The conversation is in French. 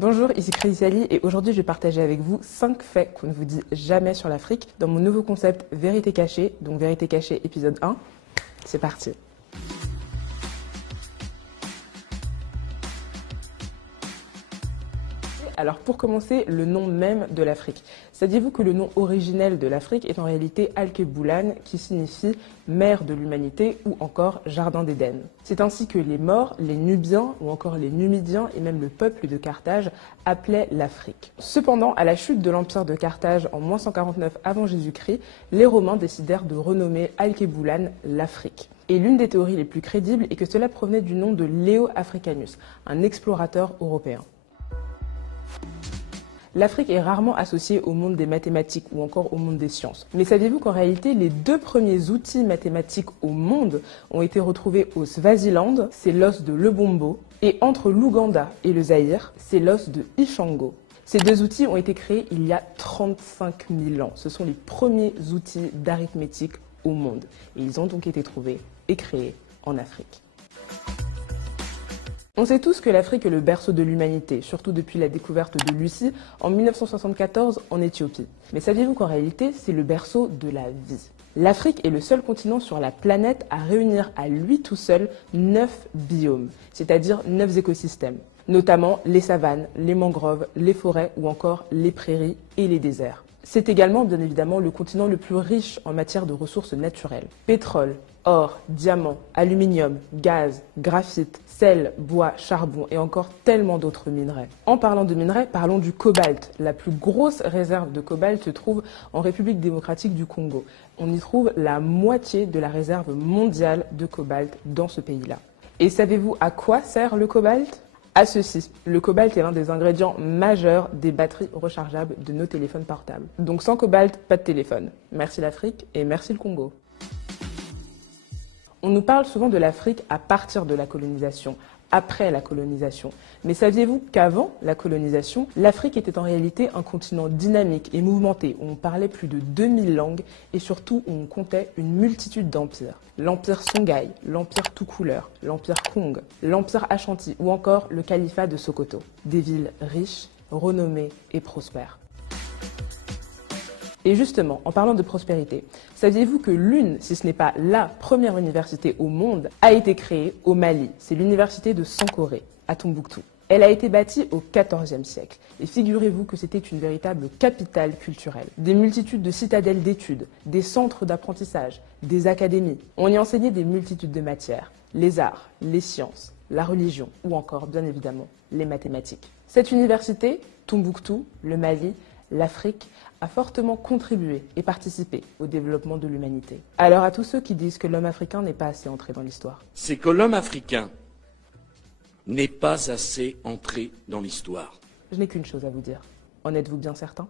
Bonjour, ici Crazy Ali et aujourd'hui je vais partager avec vous 5 faits qu'on ne vous dit jamais sur l'Afrique dans mon nouveau concept Vérité cachée, donc Vérité cachée épisode 1. C'est parti. Alors pour commencer, le nom même de l'Afrique. Saviez-vous que le nom originel de l'Afrique est en réalité Alkebulan, qui signifie mère de l'humanité ou encore jardin d'Éden. C'est ainsi que les Maures, les Nubiens ou encore les Numidiens et même le peuple de Carthage appelaient l'Afrique. Cependant, à la chute de l'empire de Carthage en moins 149 avant Jésus-Christ, les Romains décidèrent de renommer Alkebulan l'Afrique. Et l'une des théories les plus crédibles est que cela provenait du nom de Leo Africanus, un explorateur européen. L'Afrique est rarement associée au monde des mathématiques ou encore au monde des sciences. Mais saviez-vous qu'en réalité, les 2 premiers outils mathématiques au monde ont été retrouvés au Swaziland, c'est l'os de Lebombo, et entre l'Ouganda et le Zaïre, c'est l'os de Ishango. Ces 2 outils ont été créés il y a 35 000 ans. Ce sont les premiers outils d'arithmétique au monde. Et ils ont donc été trouvés et créés en Afrique. On sait tous que l'Afrique est le berceau de l'humanité, surtout depuis la découverte de Lucie en 1974 en Éthiopie. Mais saviez-vous qu'en réalité, c'est le berceau de la vie? L'Afrique est le seul continent sur la planète à réunir à lui tout seul 9 biomes, c'est-à-dire 9 écosystèmes, notamment les savanes, les mangroves, les forêts ou encore les prairies et les déserts. C'est également, bien évidemment, le continent le plus riche en matière de ressources naturelles. Pétrole, or, diamant, aluminium, gaz, graphite, sel, bois, charbon et encore tellement d'autres minerais. En parlant de minerais, parlons du cobalt. La plus grosse réserve de cobalt se trouve en République démocratique du Congo. On y trouve la moitié de la réserve mondiale de cobalt dans ce pays-là. Et savez-vous à quoi sert le cobalt ? À ceci, le cobalt est l'un des ingrédients majeurs des batteries rechargeables de nos téléphones portables. Donc sans cobalt, pas de téléphone. Merci l'Afrique et merci le Congo. On nous parle souvent de l'Afrique à partir de la colonisation, après la colonisation. Mais saviez-vous qu'avant la colonisation, l'Afrique était en réalité un continent dynamique et mouvementé, où on parlait plus de 2000 langues et surtout où on comptait une multitude d'empires. L'empire Songhai, l'empire Toucouleur, l'empire Kong, l'empire Ashanti ou encore le califat de Sokoto. Des villes riches, renommées et prospères. Et justement, en parlant de prospérité, saviez-vous que l'une, si ce n'est pas la première université au monde, a été créée au Mali? C'est l'université de Sankoré, à Tombouctou. Elle a été bâtie au XIVe siècle. Et figurez-vous que c'était une véritable capitale culturelle. Des multitudes de citadelles d'études, des centres d'apprentissage, des académies. On y enseignait des multitudes de matières, les arts, les sciences, la religion ou encore, bien évidemment, les mathématiques. Cette université, Tombouctou, le Mali, l'Afrique a fortement contribué et participé au développement de l'humanité. Alors à tous ceux qui disent que l'homme africain n'est pas assez entré dans l'histoire. C'est que l'homme africain n'est pas assez entré dans l'histoire. Je n'ai qu'une chose à vous dire. En êtes-vous bien certain ?